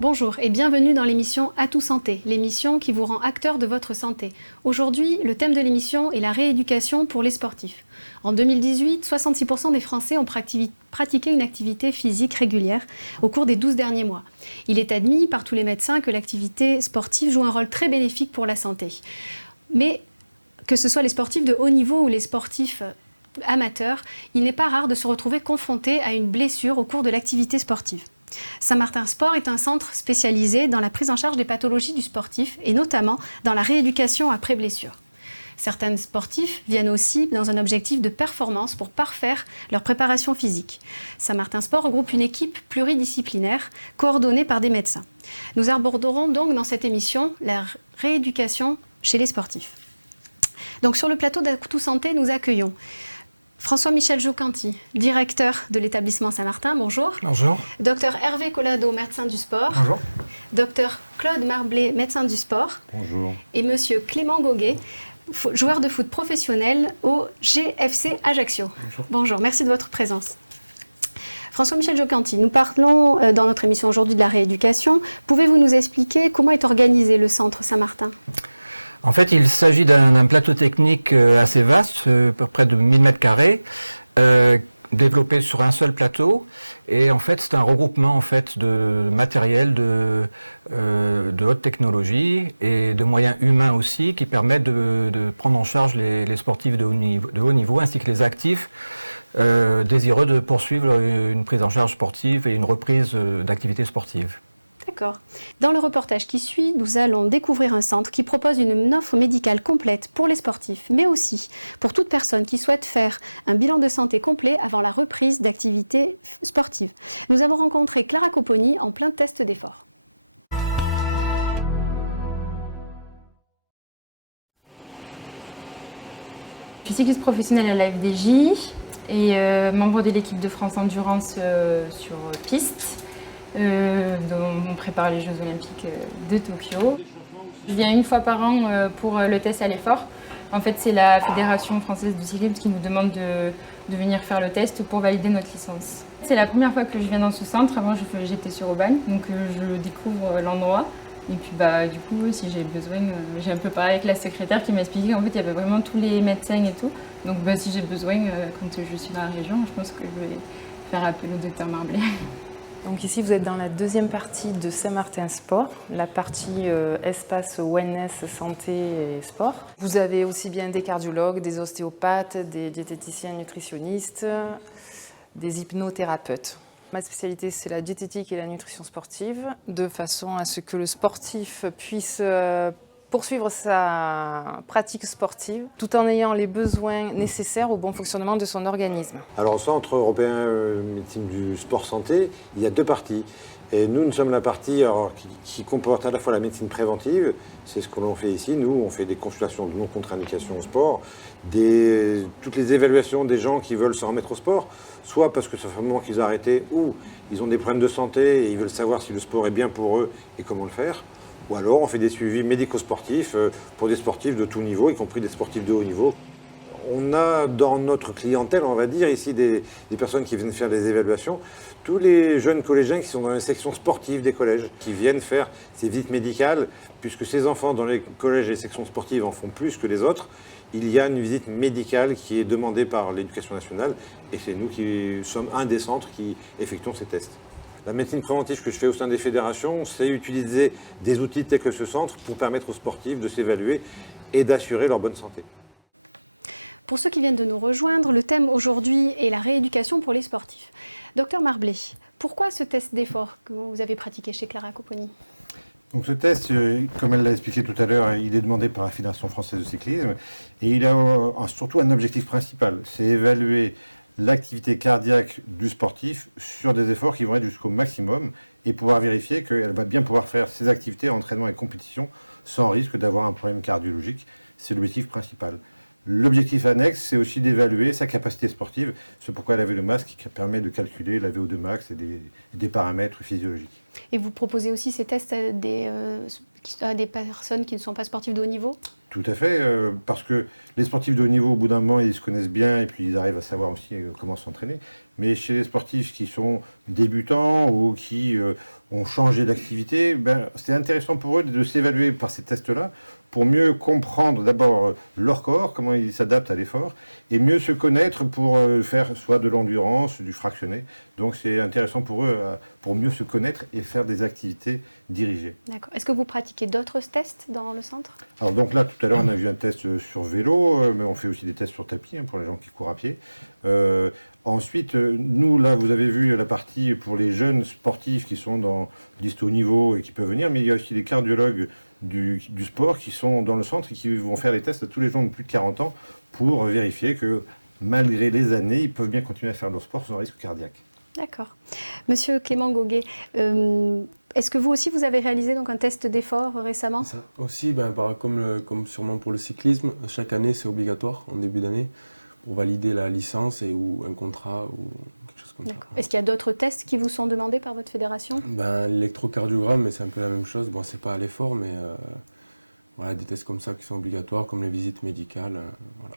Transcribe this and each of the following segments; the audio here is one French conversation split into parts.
Bonjour et bienvenue dans l'émission Atout Santé, l'émission qui vous rend acteur de votre santé. Aujourd'hui, le thème de l'émission est la rééducation pour les sportifs. En 2018, 66% des Français ont pratiqué une activité physique régulière au cours des 12 derniers mois. Il est admis par tous les médecins que l'activité sportive joue un rôle très bénéfique pour la santé. Mais que ce soit les sportifs de haut niveau ou les sportifs amateurs, il n'est pas rare de se retrouver confrontés à une blessure au cours de l'activité sportive. Saint-Martin Sport est un centre spécialisé dans la prise en charge des pathologies du sportif et notamment dans la rééducation après blessure. Certains sportifs viennent aussi dans un objectif de performance pour parfaire leur préparation physique. Saint-Martin Sport regroupe une équipe pluridisciplinaire coordonnée par des médecins. Nous aborderons donc dans cette émission la rééducation chez les sportifs. Donc sur le plateau d'Atout Santé, nous accueillons François-Michel Jocanti, directeur de l'établissement Saint-Martin, bonjour. Bonjour. Docteur Hervé Collado, médecin du sport. Bonjour. Docteur Claude Marblé, médecin du sport. Bonjour. Et monsieur Clément Goguet, joueur de foot professionnel au GFC Ajaccio. Bonjour. Bonjour, merci de votre présence. François-Michel Jocanti, nous parlons dans notre émission aujourd'hui de la rééducation. Pouvez-vous nous expliquer comment est organisé le centre Saint-Martin ? En fait, il s'agit d'un plateau technique assez vaste, près de 1000 m², développé sur un seul plateau. Et en fait, c'est un regroupement de matériel de haute technologie et de moyens humains aussi qui permettent de prendre en charge les sportifs de haut niveau ainsi que les actifs désireux de poursuivre une prise en charge sportive et une reprise d'activité sportive. D'accord. Dans le reportage qui suit, nous allons découvrir un centre qui propose une offre médicale complète pour les sportifs, mais aussi pour toute personne qui souhaite faire un bilan de santé complet avant la reprise d'activité sportive. Nous avons rencontré Clara Copponi en plein test d'effort. Je suis cycliste professionnelle à la FDJ et membre de l'équipe de France Endurance sur piste. Dont on prépare les Jeux Olympiques de Tokyo. Je viens une fois par an pour le test à l'effort. En fait, c'est la Fédération française du cyclisme qui nous demande de venir faire le test pour valider notre licence. C'est la première fois que je viens dans ce centre. Avant, j'étais sur Aubagne, donc je découvre l'endroit. Et puis, du coup, si j'ai besoin, j'ai un peu parlé avec la secrétaire qui m'a expliqué qu'en fait, il y avait vraiment tous les médecins et tout. Donc, si j'ai besoin, quand je suis dans la région, je pense que je vais faire appel au docteur Marblé. Donc ici, vous êtes dans la deuxième partie de Saint-Martin Sport, la partie espace wellness, santé et sport. Vous avez aussi bien des cardiologues, des ostéopathes, des diététiciens nutritionnistes, des hypnothérapeutes. Ma spécialité, c'est la diététique et la nutrition sportive, de façon à ce que le sportif puisse poursuivre sa pratique sportive tout en ayant les besoins nécessaires au bon fonctionnement de son organisme. Alors au Centre européen médecine du sport santé, il y a deux parties. Et nous sommes la partie qui comporte à la fois la médecine préventive, c'est ce que l'on fait ici. Nous, on fait des consultations de non-contre-indication au sport, toutes les évaluations des gens qui veulent se remettre au sport, soit parce que ça fait un moment qu'ils ont arrêté, ou ils ont des problèmes de santé et ils veulent savoir si le sport est bien pour eux et comment le faire. Ou alors on fait des suivis médico-sportifs pour des sportifs de tout niveau, y compris des sportifs de haut niveau. On a dans notre clientèle, on va dire, ici des personnes qui viennent faire des évaluations. Tous les jeunes collégiens qui sont dans les sections sportives des collèges, qui viennent faire ces visites médicales, puisque ces enfants dans les collèges et les sections sportives en font plus que les autres, il y a une visite médicale qui est demandée par l'Éducation nationale et c'est nous qui sommes un des centres qui effectuons ces tests. La médecine préventive que je fais au sein des fédérations, c'est utiliser des outils tels que ce centre pour permettre aux sportifs de s'évaluer et d'assurer leur bonne santé. Pour ceux qui viennent de nous rejoindre, le thème aujourd'hui est la rééducation pour les sportifs. Docteur Marblé, pourquoi ce test d'effort que vous avez pratiqué chez Clara Copponi ? Donc ce test, comme elle l'a expliqué tout à l'heure, il est demandé par la Fédération française de cyclisme et il a surtout un objectif principal, c'est évaluer l'activité cardiaque du sportif sur des efforts qui vont être jusqu'au maximum et pouvoir vérifier qu'elle va bien pouvoir faire ses activités, entraînement et compétition sans risque d'avoir un problème cardiologique. C'est l'objectif principal. L'objectif annexe, c'est aussi d'évaluer sa capacité sportive. C'est pourquoi elle avait le masque qui permet de calculer la VO2 max et des paramètres physiologiques. Et vous proposez aussi ces tests à des personnes qui ne sont pas sportives de haut niveau ? Tout à fait, parce que les sportifs de haut niveau, au bout d'un moment, ils se connaissent bien et puis ils arrivent à savoir aussi comment s'entraîner. Mais chez les sportifs qui sont débutants ou qui ont changé d'activité, c'est intéressant pour eux de s'évaluer par ces tests-là pour mieux comprendre d'abord leur corps, comment ils s'adaptent à l'effort, et mieux se connaître pour faire soit de l'endurance, du fractionné. Donc c'est intéressant pour eux pour mieux se connaître et faire des activités dirigées. D'accord. Est-ce que vous pratiquez d'autres tests dans le centre? Alors donc là, tout à l'heure, on a vu un test sur vélo, mais on fait aussi des tests sur tapis pour les gens qui courent à pied. Ensuite, nous, là, vous avez vu la partie pour les jeunes sportifs qui sont dans liste haut niveau et qui peuvent venir, mais il y a aussi les cardiologues du sport qui sont dans le centre et qui vont faire les tests à tous les gens de plus de 40 ans pour vérifier que malgré les années, ils peuvent bien continuer à faire leur sport sans risque cardiaque. D'accord. Monsieur Clément Goguet, est-ce que vous aussi, vous avez réalisé donc un test d'effort récemment? Ça aussi, comme sûrement pour le cyclisme, chaque année, c'est obligatoire en début d'année pour valider la licence ou un contrat ou quelque chose comme ça. Est-ce qu'il y a d'autres tests qui vous sont demandés par votre fédération? L'électrocardiogramme, mais c'est un peu la même chose. Bon, c'est pas à l'effort, mais voilà, des tests comme ça qui sont obligatoires, comme les visites médicales. Voilà.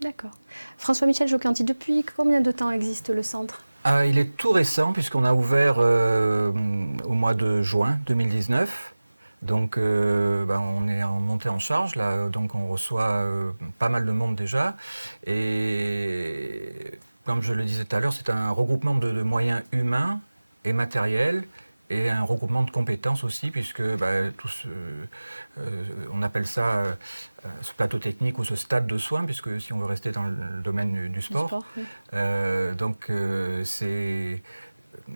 D'accord. François-Michel Jocanti, depuis combien de temps existe le centre? Il est tout récent puisqu'on a ouvert au mois de juin 2019. Donc on est en montée en charge, là, donc on reçoit pas mal de monde déjà. Et comme je le disais tout à l'heure, c'est un regroupement de moyens humains et matériels et un regroupement de compétences aussi, puisque on appelle ça ce plateau technique ou ce stade de soins, puisque si on veut rester dans le domaine du sport. Oui. C'est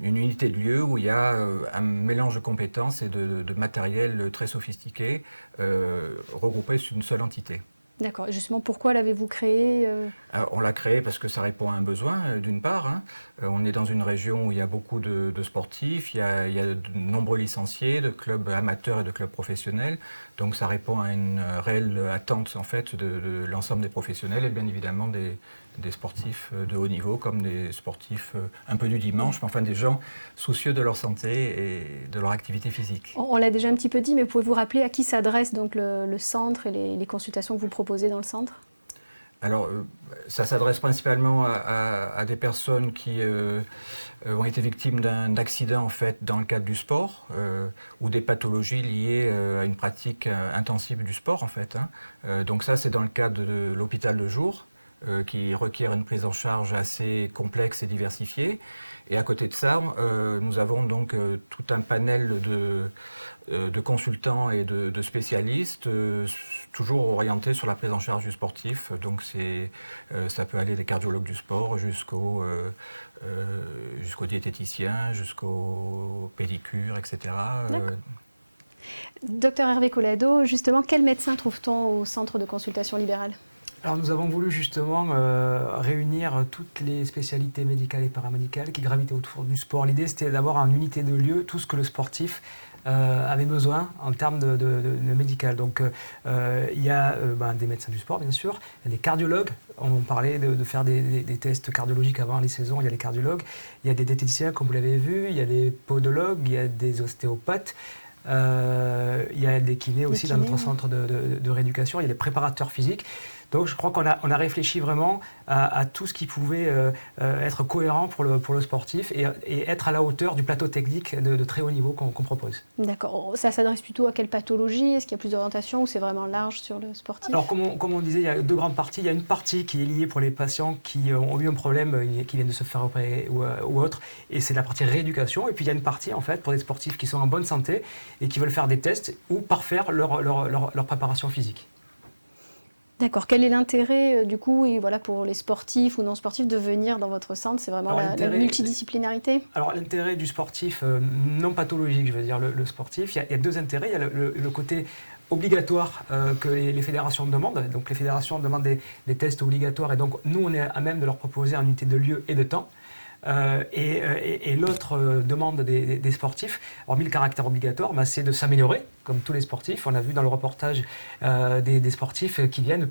une unité de lieu où il y a un mélange de compétences et de matériel très sophistiqué regroupé sur une seule entité. D'accord. Et justement, pourquoi l'avez-vous créé On l'a créé parce que ça répond à un besoin, d'une part. On est dans une région où il y a beaucoup de sportifs, il y a de nombreux licenciés, de clubs amateurs et de clubs professionnels. Donc ça répond à une réelle attente en fait, de l'ensemble des professionnels et bien évidemment des sportifs de haut niveau comme des sportifs un peu du dimanche, mais enfin des gens soucieux de leur santé et de leur activité physique. On l'a déjà un petit peu dit, mais pouvez-vous rappeler à qui s'adresse donc le centre et les consultations que vous proposez dans le centre? Alors, ça s'adresse principalement à des personnes qui ont été victimes d'un accident en fait, dans le cadre du sport ou des pathologies liées à une pratique intensive du sport en fait. Donc ça, c'est dans le cadre de l'hôpital de jour qui requiert une prise en charge assez complexe et diversifiée. Et à côté de ça, nous avons donc tout un panel de consultants et de spécialistes, toujours orientés sur la prise en charge du sportif. Donc ça peut aller des cardiologues du sport jusqu'aux diététiciens, jusqu'aux pédicures, etc. Docteur Hervé Collado, justement, quel médecin trouve-t-on au centre de consultation libérale? Alors nous avons voulu justement réunir toutes les spécialités médicales et paramédicales qui gravitaient autour du sport. L'idée c'était d'avoir en unité de lieu tout ce que le sportif avait besoin en termes de médical. Donc il y a des médecins du sport bien sûr, il y a des cardiologues, on parlait de faire des tests cardiologiques avant les saisons, il y a les cardiologues, il y a des diététiciens comme vous l'avez vu, il y a des podologues, il y a des ostéopathes. Il y a des kinés aussi dans notre centre de rééducation, il y a des préparateurs physiques. Donc je crois qu'on a réfléchi vraiment à tout ce qui pouvait être cohérent pour le sportif et être à la hauteur du plateau technique de très haut niveau qu'on propose. D'accord. Ça s'adresse plutôt à quelle pathologie? Est-ce qu'il y a plus d'orientation ou c'est vraiment large sur le sportif? Alors comme on disait, il y a deux grandes parties. Il y a une partie qui est liée pour les patients qui ont eu un problème, qui viennent de se faire opérer ou autre, et c'est la partie rééducation. Et puis il y a une partie en fait pour des sportifs qui sont en bonne santé et qui veulent faire des tests ou parfaire leur préparation physique. D'accord. Quel est l'intérêt du coup et voilà, pour les sportifs ou non sportifs de venir dans votre centre? C'est vraiment la multidisciplinarité? Alors l'intérêt du sportif non pathologique, je veux dire le sportif, il y a deux intérêts. Il y a le côté obligatoire que les fédérations demandent. Donc les fédérations demandent des tests obligatoires et donc nous on est à même de leur proposer en unité de lieu et de temps. Et l'autre demande des sportifs, hormis le caractère obligatoire, c'est de s'améliorer, comme tous les sportifs. On a vu dans le reportage des sportifs qui viennent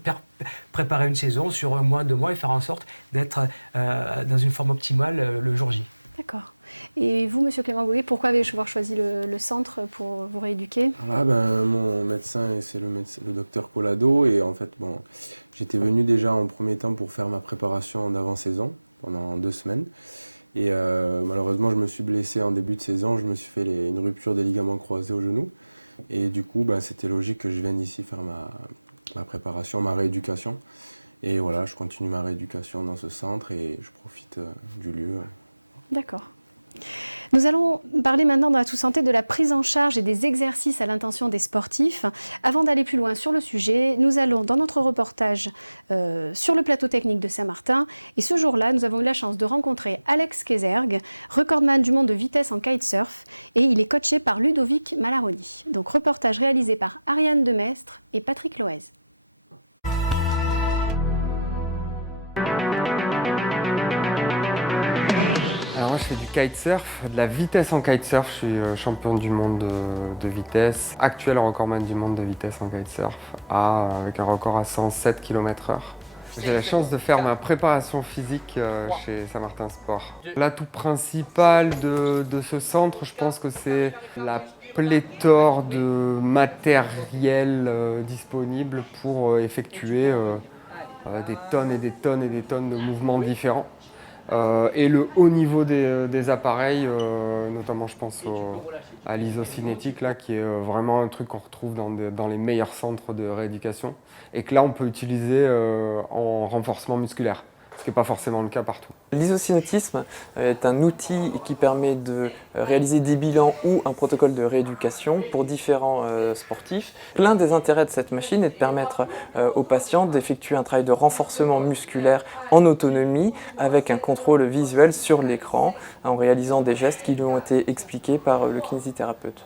préparer une saison sur 1 mois, 2 mois et faire en sorte d'être dans une forme optimale le jour J. D'accord. Et vous, Monsieur Clément Goguet, pourquoi avez-vous choisi le centre pour vous rééduquer? Mon médecin, c'est le docteur Collado. Et en fait, j'étais venu déjà en premier temps pour faire ma préparation d'avant-saison pendant 2 semaines. Et malheureusement, je me suis blessé en début de saison. Je me suis fait une rupture des ligaments croisés au genou. Et du coup, c'était logique que je vienne ici faire ma préparation, ma rééducation. Et voilà, je continue ma rééducation dans ce centre et je profite du lieu. D'accord. Nous allons parler maintenant dans la Tout-Santé de la prise en charge et des exercices à l'intention des sportifs. Avant d'aller plus loin sur le sujet, nous allons dans notre reportage sur le plateau technique de Saint-Martin. Et ce jour-là, nous avons eu la chance de rencontrer Alex Kézergue, recordman du monde de vitesse en kitesurf. Et il est coaché par Ludovic Malaroni. Donc reportage réalisé par Ariane Demestre et Patrick Loez. Alors moi je fais du kitesurf, de la vitesse en kitesurf, je suis champion du monde de vitesse, actuel recordman du monde de vitesse en kitesurf, avec un record à 107 km/h. J'ai la chance de faire ma préparation physique chez Saint-Martin Sport. L'atout principal de ce centre, je pense que c'est la pléthore de matériel disponible pour effectuer des tonnes et des tonnes et des tonnes de mouvements différents. Et le haut niveau des appareils, notamment je pense à l'isocinétique, là, qui est vraiment un truc qu'on retrouve dans les meilleurs centres de rééducation et que là on peut utiliser en renforcement musculaire, ce qui n'est pas forcément le cas partout. L'isocinétisme est un outil qui permet de réaliser des bilans ou un protocole de rééducation pour différents sportifs. L'un des intérêts de cette machine est de permettre aux patients d'effectuer un travail de renforcement musculaire en autonomie avec un contrôle visuel sur l'écran en réalisant des gestes qui lui ont été expliqués par le kinésithérapeute.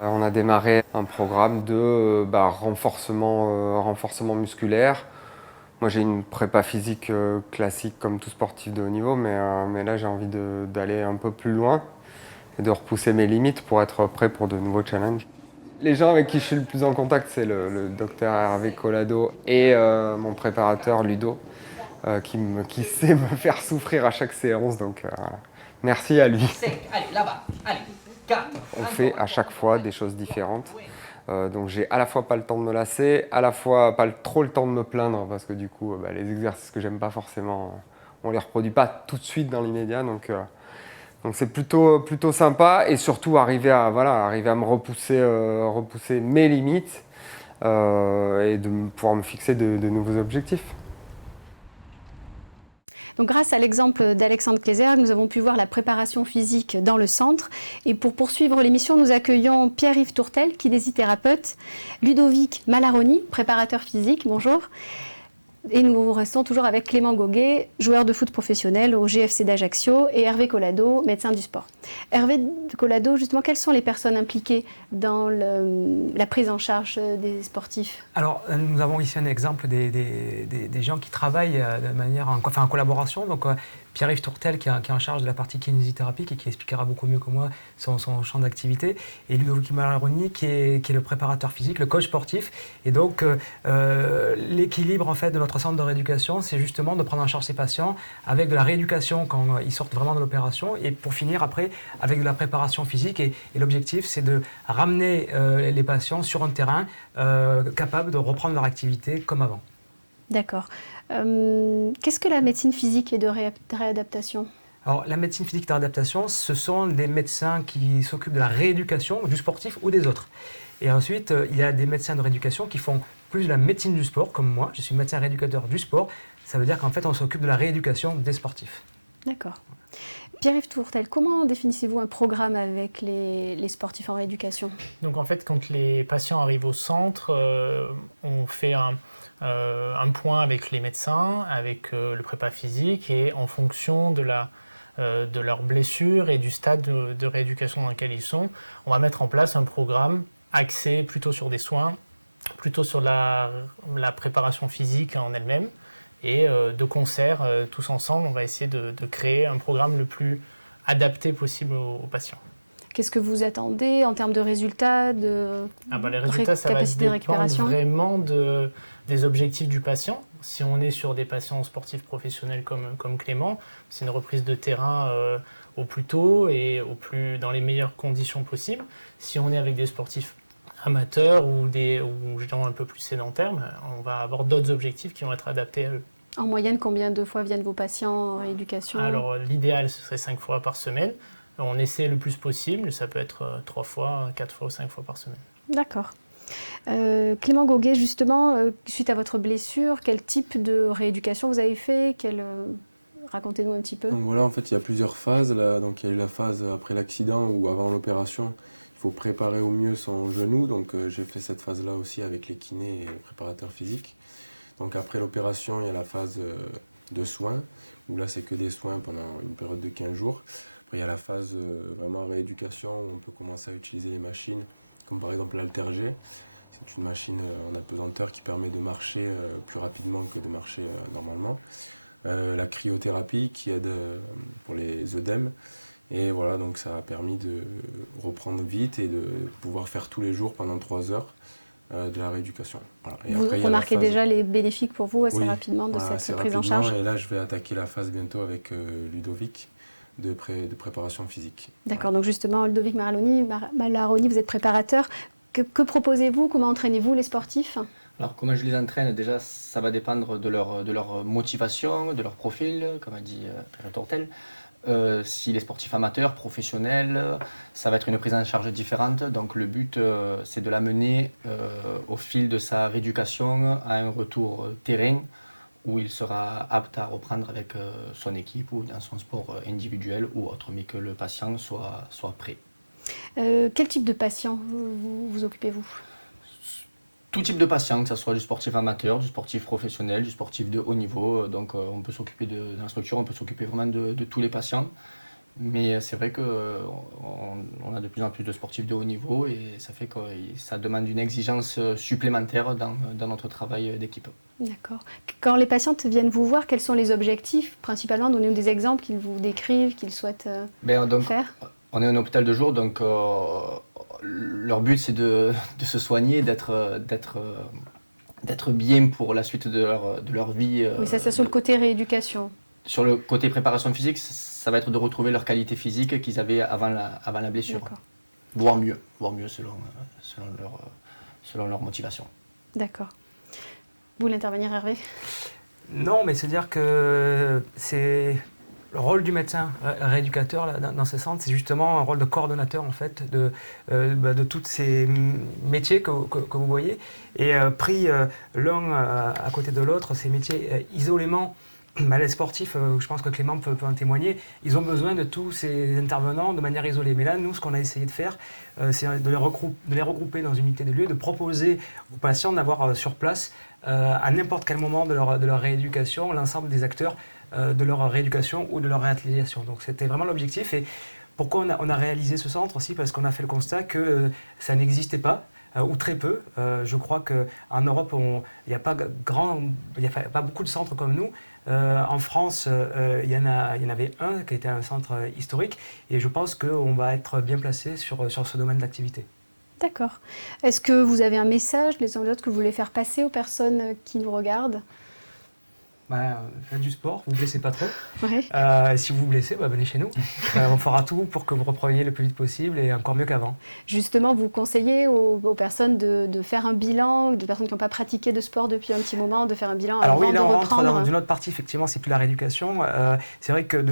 On a démarré un programme de renforcement musculaire. Moi j'ai une prépa physique classique comme tout sportif de haut niveau, mais là j'ai envie d'aller un peu plus loin et de repousser mes limites pour être prêt pour de nouveaux challenges. Les gens avec qui je suis le plus en contact, c'est le docteur Hervé Collado et mon préparateur Ludo, qui sait me faire souffrir à chaque séance, donc merci à lui. Allez, là-bas, allez, 4. On fait à chaque fois des choses différentes. Donc j'ai à la fois pas le temps de me lasser, à la fois pas trop le temps de me plaindre parce que du coup les exercices que j'aime pas forcément, on les reproduit pas tout de suite dans l'immédiat, donc c'est plutôt sympa et surtout arriver à me repousser mes limites et de pouvoir me fixer de nouveaux objectifs. Donc, grâce à l'exemple d'Alexandre Kézergue, nous avons pu voir la préparation physique dans le centre. Et pour poursuivre l'émission, nous accueillons Pierre-Yves Tourtel, kinésithérapeute, Ludovic Malaroni, préparateur physique, bonjour. Et nous restons toujours avec Clément Goguet, joueur de foot professionnel au GFC d'Ajaccio, et Hervé Collado, médecin du sport. Hervé Collado, justement, quelles sont les personnes impliquées dans la prise en charge des sportifs? Alors, nous avons ici un exemple des gens qui travaillent de manière en collaboration. Donc, Pierre-Yves Tourtel qui est en charge de la partie kinésithérapie et qui expliquera beaucoup mieux que moi son champ d'activité, et Ludovic Malaroni qui est le préparateur physique, le coach sportif. Et donc l'équilibre en fait de notre centre de rééducation, c'est justement de prendre en charge ces patients avec de la rééducation quand ils sortent vraiment de l'opération, et pour finir après avec de la préparation physique. Et l'objectif, c'est de ramener les patients sur un terrain capable de reprendre leur activité comme avant. D'accord. Qu'est-ce que la médecine physique et de réadaptation? Alors, la médecine physique et de réadaptation, ce sont des médecins qui s'occupent de la rééducation du sportif ou des autres. Et ensuite, il y a des médecins de rééducation qui font plus de la médecine du sport, comme moi. Je suis médecin rééducateur du sport. Ça veut dire qu'en fait, on s'occupe de la rééducation des sportifs. D'accord. Pierre-Yves Tourtel, comment définissez-vous un programme avec les sportifs en rééducation? Donc en fait, quand les patients arrivent au centre, on fait un point avec les médecins, avec le prépa physique, et en fonction de leur blessure et du stade de rééducation dans lequel ils sont, on va mettre en place un programme axé plutôt sur des soins, plutôt sur la préparation physique en elle-même, et de concert, tous ensemble, on va essayer de créer un programme le plus adapté possible aux patients. Qu'est-ce que vous attendez en termes de résultats, les résultats, ça va capacité de récupération? vraiment des objectifs du patient. Si on est sur des patients sportifs professionnels comme Clément, c'est une reprise de terrain au plus tôt et dans les meilleures conditions possibles. Si on est avec des sportifs amateurs ou gens un peu plus sédentaires, on va avoir d'autres objectifs qui vont être adaptés à eux. En moyenne, combien de fois viennent vos patients en rééducation? Alors l'idéal, ce serait 5 fois par semaine. On essaie le plus possible, ça peut être 3 fois, 4 fois ou 5 fois par semaine. D'accord. Clément Goguet, justement, suite à votre blessure, quel type de rééducation vous avez fait? Racontez-nous un petit peu. Donc voilà, en fait, il y a plusieurs phases. Là. Donc il y a eu la phase après l'accident ou avant l'opération. Il faut préparer au mieux son genou. Donc j'ai fait cette phase-là aussi avec les kinés et les préparateurs physiques. Donc après l'opération, il y a la phase de soins, où là c'est que des soins pendant une période de 15 jours. Après il y a la phase vraiment rééducation, où on peut commencer à utiliser les machines, comme par exemple l'Halter-G. C'est une machine en apesanteur qui permet de marcher plus rapidement que de marcher normalement. La cryothérapie qui aide pour les œdèmes. Et voilà, donc ça a permis de reprendre vite et de pouvoir faire tous les jours pendant 3 heures de la rééducation. Voilà. Et vous après, remarquez déjà les bénéfices pour vous assez rapidement de voilà, cette prise en charge? Et là, je vais attaquer la phase bientôt avec Ludovic de préparation physique. D'accord, donc justement, Ludovic Malaroni, vous êtes préparateur. Que proposez-vous? Comment entraînez-vous les sportifs? Alors comment je les entraîne? Déjà, ça va dépendre de leur motivation, de leur profil, comme a dit Pierre Tortel. Si les sportifs amateurs, professionnels, ça va être une prise en charge différente. Donc le but, c'est de l'amener au fil de sa rééducation à un retour terrain où il sera apte à reprendre avec son équipe ou dans son sport individuel ou autre, mais que le patient soit prêt. Quel type de patient vous occupez-vous? Tout type de patient, que ce soit du sportif amateur, du sportif professionnel, du sportif de haut niveau. Donc on peut s'occuper dans la structure, on peut s'occuper vraiment de tous les patients. Mais c'est vrai qu'on a de plus en plus de sportifs de haut niveau et ça fait que ça demande une exigence supplémentaire dans notre travail d'équipe. D'accord. Quand les patientes viennent vous voir, quels sont les objectifs? Principalement, donnez-nous des exemples qu'ils vous décrivent, qu'ils souhaitent faire. On est un hôpital de jour, donc leur but c'est de se soigner, d'être bien pour la suite de leur vie. Oui, ça c'est sur le côté rééducation. Sur le côté préparation physique, ça va être de retrouver leur qualité physique qu'ils avaient avant la blessure. Voire mieux selon leur motivation. D'accord. Vous voulez intervenir, Hervé? Non, mais c'est-à-dire que c'est le rôle du médecin rééducateur là, dans ce centre, c'est justement un rôle de coordonnateur en fait de tous ces métiers que vous voyez. Et pris l'un à côté de l'autre, ces métiers isolément, les sportifs, je pense que Clément peut en témoigner, ils ont besoin de tous ces intervenants de manière isolée. Mais là, nous, ce qu'on a essayé de faire, c'est de les regrouper dans une unité de lieu, de proposer aux patients d'avoir sur place, à n'importe quel moment de leur rééducation, l'ensemble des acteurs de leur rééducation ou de leur réathlétisation. Donc c'était vraiment l'objectif. Et pourquoi on a réalisé ce centre aussi? Parce qu'on a fait le constat que ça n'existait pas. Ou très peu. Je crois qu'en Europe, il n'y a pas beaucoup de centres comme nous. En France, il y en avait un qui était un centre historique et je pense qu'on va être bien placé sur ce domaine d'activité. D'accord. Est-ce que vous avez un message, les uns ou les autres, que vous voulez faire passer aux personnes qui nous regardent? Faites du sport, vous ne vous blessez pas trop. Ouais. Si vous vous blessez, venez chez nous. On fera tout pour que vous repreniez le plus vite possible et encore mieux qu'avant. Justement, vous conseillez aux personnes de faire un bilan, de personnes qui n'ont pas pratiqué de sport depuis un petit moment, de faire un bilan avant de reprendre? Alors oui, là on rentre dans une autre partie, effectivement, c'est plus la rééducation. C'est vrai que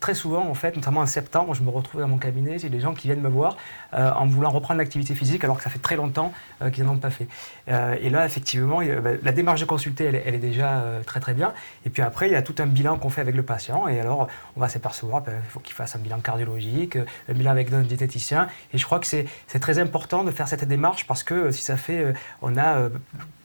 très souvent, en fait, notamment en septembre, je me retrouve dans mon cabinet, j'ai des gens qui viennent me voir en voulant reprendre l'activité physique alors que ça fait très longtemps qu'ils n'en ont pas fait. Et là, effectivement, la démarche de consulter, elle est déjà très très bien. Et puis après, il y a tout un bilan qu'on fait avec le patient. Et alors, on va s'apercevoir qu'il faut qu'il fasse un bilan cardiologique, un bilan avec un diététicien. Et je crois que c'est très important de faire cette démarche parce que si ça fait, on a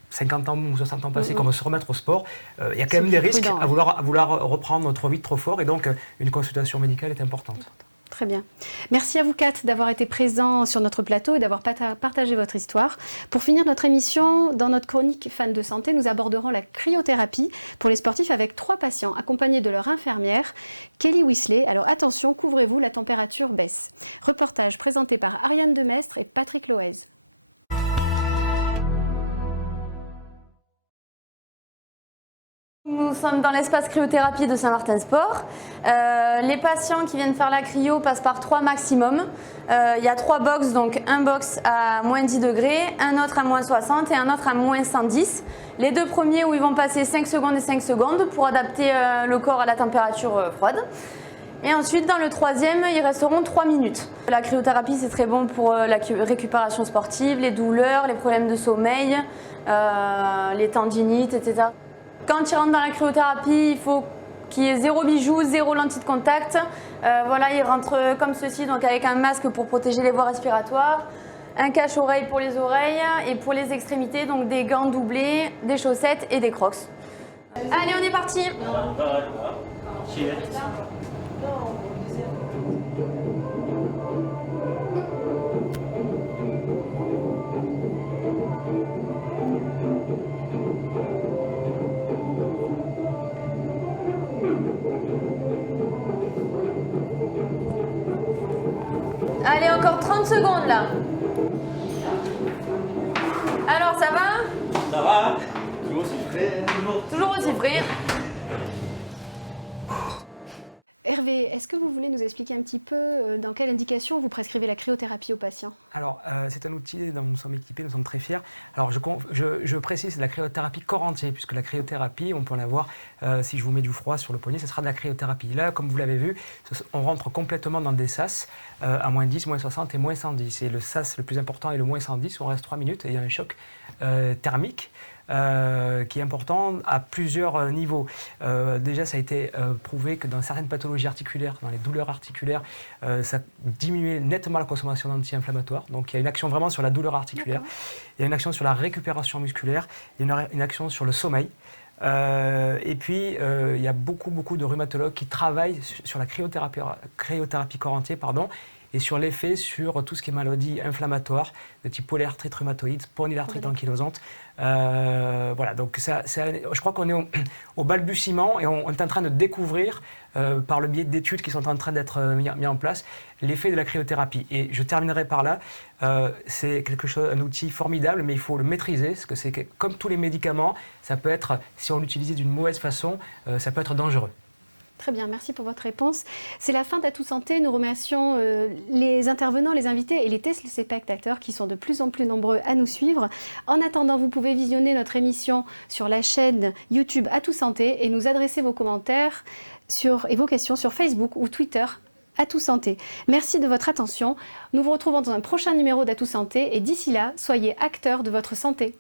50 ans ou 60 ans passés qu'on veut se remettre au sport, il y a quand même des risques à vouloir reprendre trop vite, trop fort. Et donc, une consultation médicale est importante. Très bien. Merci à vous quatre d'avoir été présents sur notre plateau et d'avoir partagé votre histoire. Pour finir notre émission, dans notre chronique Fans de santé, nous aborderons la cryothérapie pour les sportifs avec 3 patients accompagnés de leur infirmière, Kelly Weasley. Alors attention, couvrez-vous, la température baisse. Reportage présenté par Ariane Demestre et Patrick Loez. Nous sommes dans l'espace cryothérapie de Saint-Martin Sport. Les patients qui viennent faire la cryo passent par 3 maximum. Il y a 3 box, donc un box à moins 10 degrés, un autre à moins 60 et un autre à moins 110. Les 2 premiers où ils vont passer 5 secondes et 5 secondes pour adapter le corps à la température froide. Et ensuite, dans le 3e, ils resteront 3 minutes. La cryothérapie, c'est très bon pour la récupération sportive, les douleurs, les problèmes de sommeil, les tendinites, etc. Quand ils rentrent dans la cryothérapie, il faut qu'il y ait 0 bijoux, 0 lentille de contact. Voilà, ils rentrent comme ceci, donc avec un masque pour protéger les voies respiratoires, un cache-oreille pour les oreilles et pour les extrémités, donc des gants doublés, des chaussettes et des crocs. Allez, on est parti. Allez, encore 30 secondes là. Alors, ça va? Ça va? Toujours aussi frais. Toujours aussi frais. Hervé, est-ce que vous voulez nous expliquer un petit peu dans quelle indication vous prescrivez la cryothérapie aux patients? Alors, c'est un outil dont nous sommes équipés, nous sommes très fiers. Alors, je précise la cryothérapie corps entier, puisque la cryothérapie, on peut en avoir, si je vous mets du froid sur le poignet, ce sera de la cryothérapie. Là, comme vous l'avez vu, on rentre complètement dans des sas à moins 10, moins 60 et moins 110. Et le sas le plus important est le moins 110, où on reste 3 minutes et il y a un choc thermique. Qui est important à plusieurs niveaux. Déjà, ça a été prouvé que dans certaines pathologies articulaires, dans les douleurs articulaires, ça diminuait nettement la consommation d'anti-inflammatoires. Donc, il y a une action vraiment sur la douleur articulaire. Il y a une action sur la récupération musculaire. Il y a une action sur le sommeil. Et puis, il y a beaucoup de rhumatologues qui travaillent sur la cryothérapie corps entier, et sur l'effet sur tout ce qui est maladie inflammatoire, de type polyarthrite rhumatoïde, spondylarthrite ankylosante. Voilà, donc je crois qu'on est au balbutiement et on est en train de découvrir, par le biais d'études qui sont en train d'être mis en place, l'effet de la cryothérapie. Et je terminerai par là, c'est un outil formidable, mais il faut le maîtriser, parce que c'est comme tous les médicaments, ça peut être, si on l'utilise d'une mauvaise façon, ça peut être dangereux. Très bien, merci pour votre réponse. C'est la fin d'Atout Santé. Nous remercions les intervenants, les invités et les téléspectateurs qui sont de plus en plus nombreux à nous suivre. En attendant, vous pouvez visionner notre émission sur la chaîne YouTube Atout Santé et nous adresser vos commentaires et vos questions sur Facebook ou Twitter Atout Santé. Merci de votre attention. Nous vous retrouvons dans un prochain numéro d'Atout Santé et d'ici là, soyez acteurs de votre santé.